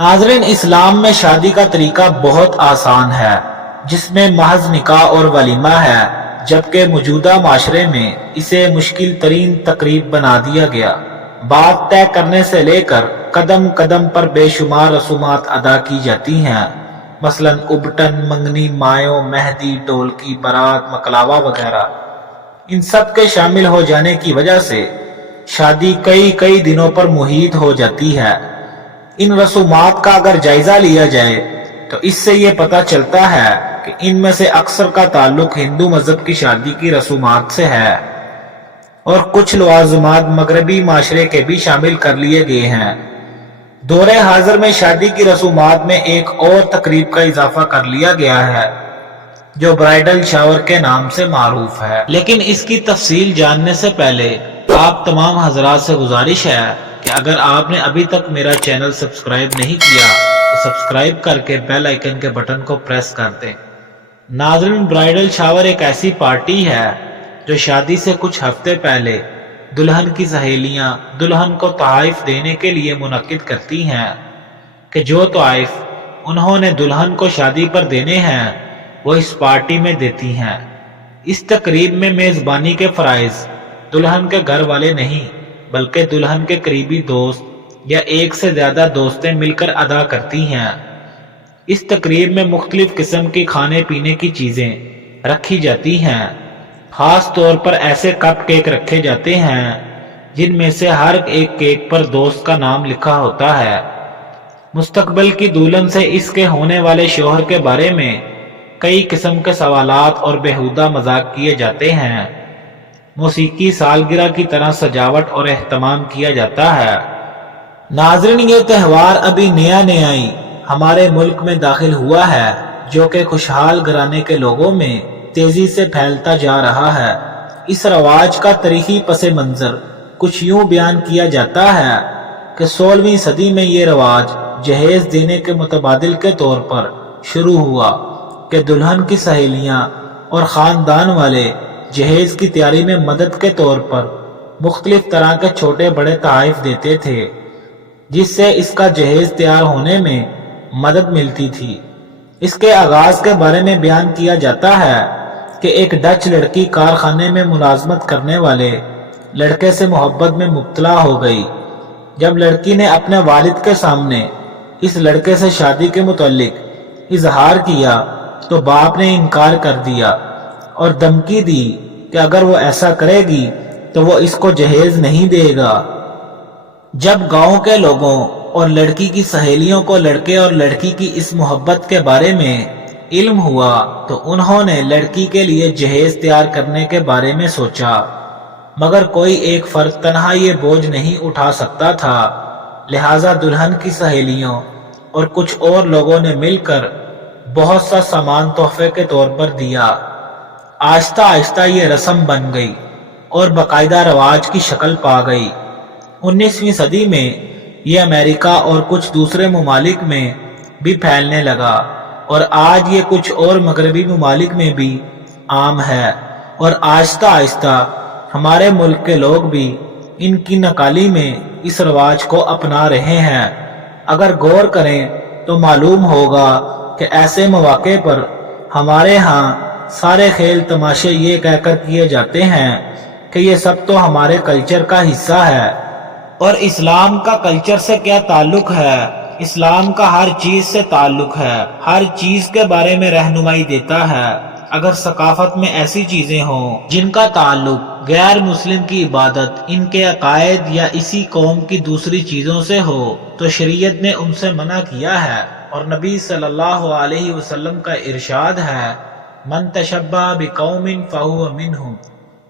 नाज़रीन, इस्लाम में शादी का तरीका बहुत आसान है, जिसमें महज निकाह और वलीमा है, जबकि मौजूदा माशरे में इसे मुश्किल तरीन तकरीब बना दिया गया। बात तय करने से लेकर कदम कदम पर बेशुमार रसूमात अदा की जाती हैं, मसलन उबटन, मंगनी, मायो, मेहंदी, ढोलकी, बारात, मकलावा वगैरह। इन सब के शामिल हो जाने की वजह से शादी कई कई दिनों पर मुहीत हो जाती है। इन रसूमात का अगर जायजा लिया जाए तो इससे ये पता चलता है कि इनमें से अक्सर का ताल्लुक हिंदू मजहब की शादी की रसूमात से है, और कुछ लवाज़िमात मगरबी माशरे के भी शामिल कर लिए गए हैं। दौरे हाजिर में शादी की रसूमात में एक और तकरीब का इजाफा कर लिया गया है, जो ब्राइडल शावर के नाम से मारूफ है। लेकिन इसकी तफसील जानने से पहले आप तमाम हजरात से गुजारिश है कि अगर आपने अभी तक मेरा चैनल सब्सक्राइब नहीं किया तो सब्सक्राइब करके बेल आइकन के बटन को प्रेस कर दें। नाज़रीन, ब्राइडल शावर एक ऐसी पार्टी है जो शादी से कुछ हफ्ते पहले दुल्हन की सहेलियां दुल्हन को तोहफे देने के लिए मुनक्किद करती हैं कि जो तोहफे उन्होंने दुल्हन को शादी पर देने हैं वो इस पार्टी में देती हैं। इस तकरीब में मेज़बानी के फ़राइज़ दुल्हन के घर वाले नहीं बल्कि दुल्हन के करीबी दोस्त या एक से ज्यादा दोस्तें मिलकर अदा करती हैं। इस तकरीब में मुख्तलिफ किस्म की खाने पीने की चीजें रखी जाती हैं। खास तौर पर ऐसे कप केक रखे जाते हैं जिनमें से हर एक केक पर दोस्त का नाम लिखा होता है। मुस्तकबिल की दुल्हन से इसके होने वाले शौहर के बारे में कई किस्म के सवालात और बेहुदा मजाक किए जाते हैं। मौसीकी सालगिरह की तरह सजावट और एहतमाम किया जाता है। नाज़रीन, ये त्यौहार अभी नया नया ही हमारे मुल्क में दाखिल हुआ है, जो कि खुशहाल घराने के लोगों में तेजी से फैलता जा रहा है। इस रवाज का तारीखी पस मंजर कुछ यूं बयान किया जाता है कि 16वीं सदी में ये रवाज जहेज देने के मुतबादिल के तौर पर शुरू हुआ कि दुल्हन की सहेलियां और ख़ानदान वाले जहेज की तैयारी में मदद के तौर पर मुख्तलिफ तरह के छोटे बड़े तोहफे देते थे, जिससे इसका जहेज तैयार होने में मदद मिलती थी। इसके आगाज के बारे में बयान किया जाता है कि एक डच लड़की कारखाने में मुलाजमत करने वाले लड़के से मोहब्बत में मुब्तला हो गई। जब लड़की ने अपने वालिद के सामने इस लड़के से शादी के मुताल्लिक इजहार किया तो बाप ने इनकार कर दिया और धमकी दी कि अगर वो ऐसा करेगी तो वो इसको जहेज नहीं देगा। जब गांव के लोगों और लड़की की सहेलियों को लड़के और लड़की की इस मोहब्बत के बारे में इल्म हुआ तो उन्होंने लड़की के लिए जहेज तैयार करने के बारे में सोचा, मगर कोई एक फर्द तन्हा ये बोझ नहीं उठा सकता था। लिहाजा दुल्हन की सहेलियों और कुछ और लोगों ने मिलकर बहुत सा सामान तोहफे के तौर पर दिया। आहिस्ता आहिस्ता ये रस्म बन गई और बाकायदा रवाज की शक्ल पा गई। 19वीं सदी में ये अमेरिका और कुछ दूसरे ममालिक में भी फैलने लगा और आज ये कुछ और मगरबी ममालिक में भी आम है, और आहिस्ता आहिस्ता हमारे मुल्क के लोग भी इनकी नकाली में इस रवाज को अपना रहे हैं। अगर गौर करें तो मालूम होगा कि ऐसे मौके पर हमारे यहाँ सारे खेल तमाशे ये कहकर किए जाते हैं कि ये सब तो हमारे कल्चर का हिस्सा है। और इस्लाम का कल्चर से क्या ताल्लुक है? इस्लाम का हर चीज से ताल्लुक है, हर चीज के बारे में रहनुमाई देता है। अगर सकाफत में ऐसी चीजें हों जिनका ताल्लुक गैर मुस्लिम की इबादत, इनके अकायद या इसी कौम की दूसरी चीजों से हो तो शरीयत ने उनसे मना किया है। और नबी सल्लल्लाहु अलैहि वसल्लम का इरशाद है, मन तशब्बह बिकौमिन फहुव मिनहुम,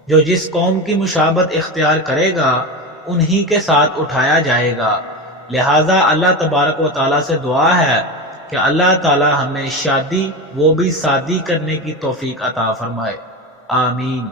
जो जिस कौम की मुशाबत इख्तियार करेगा उन्हीं के साथ उठाया जाएगा। लिहाजा अल्लाह तबारक व तआला से दुआ है कि अल्लाह ताला हमें शादी वो भी सादी करने की तौफीक अता फरमाए। आमीन।